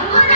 안 보여.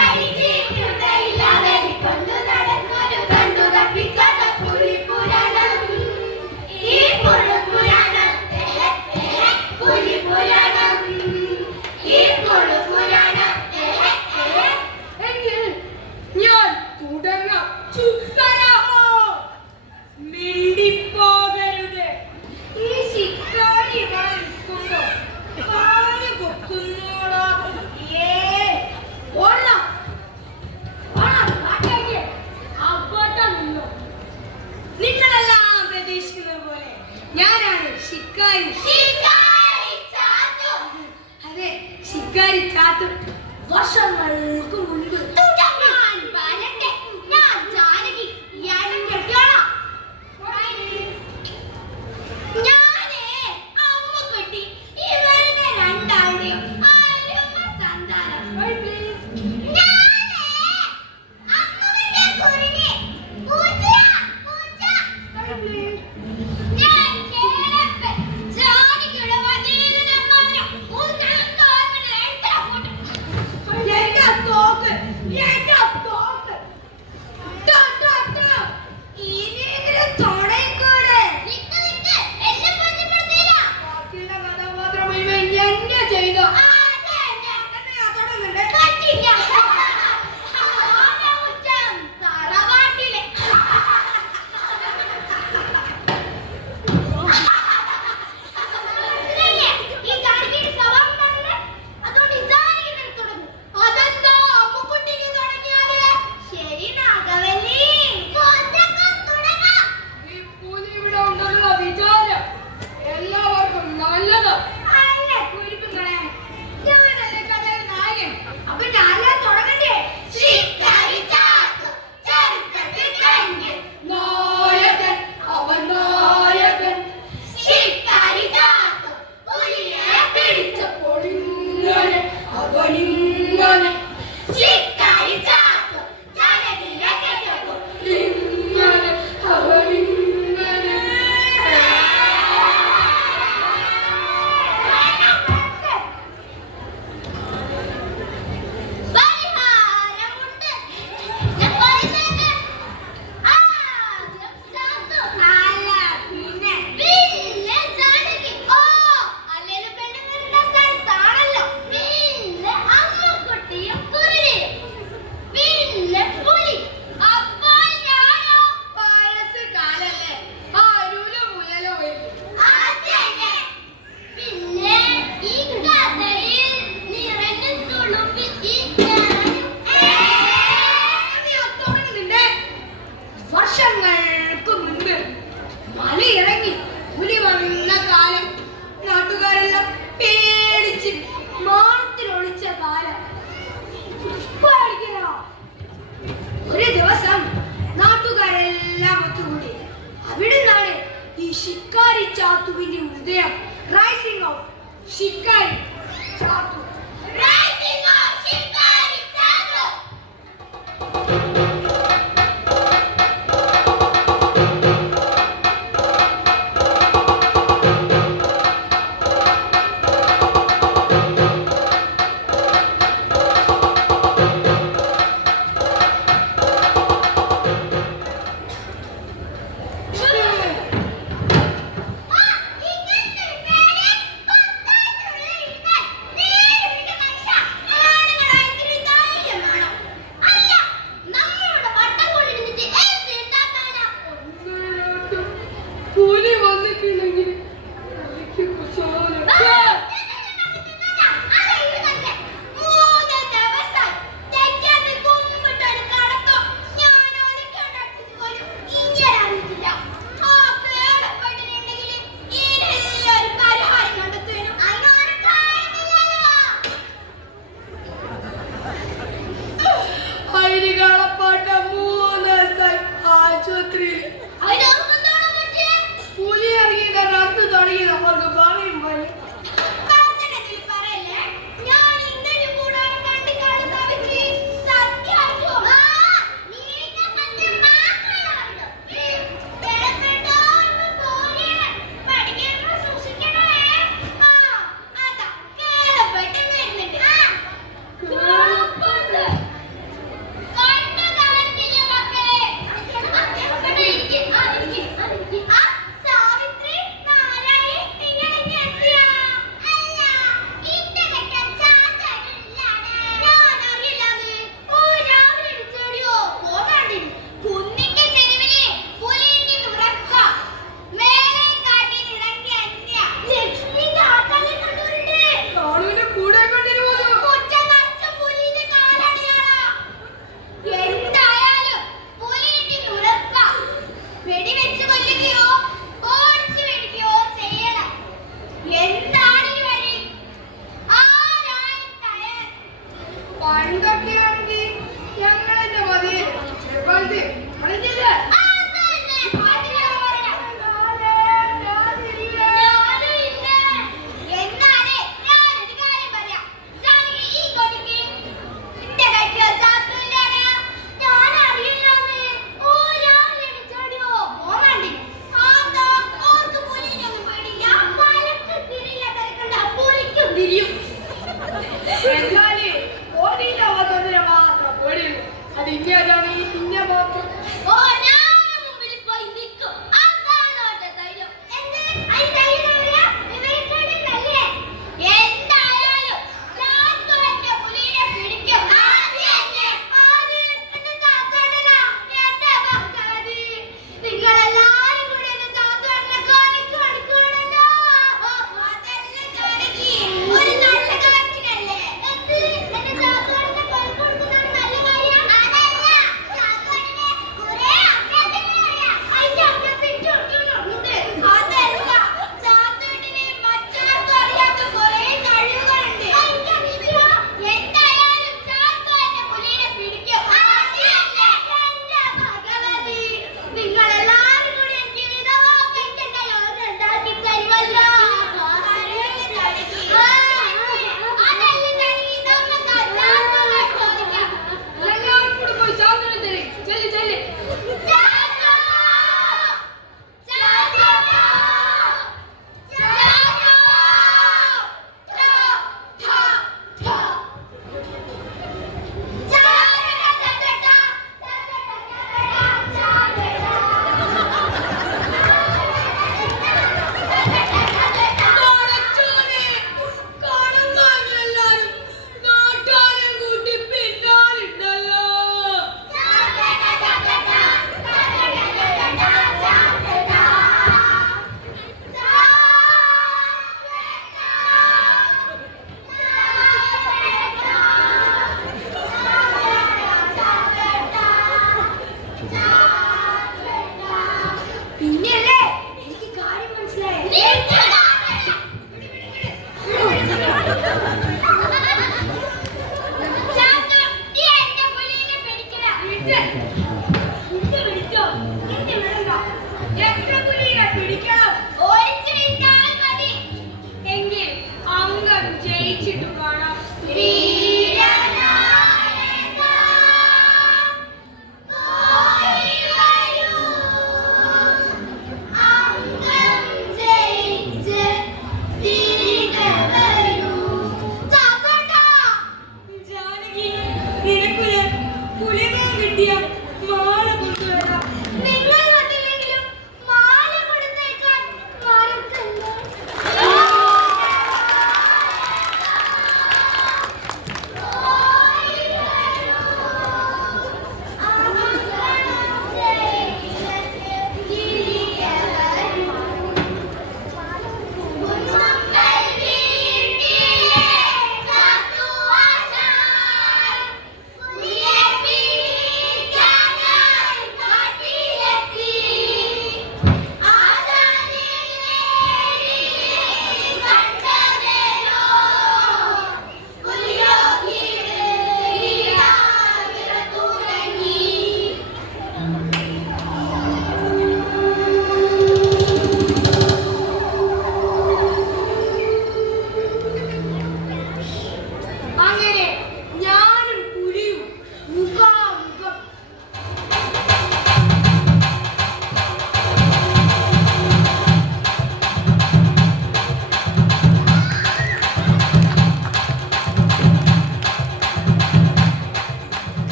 Eita!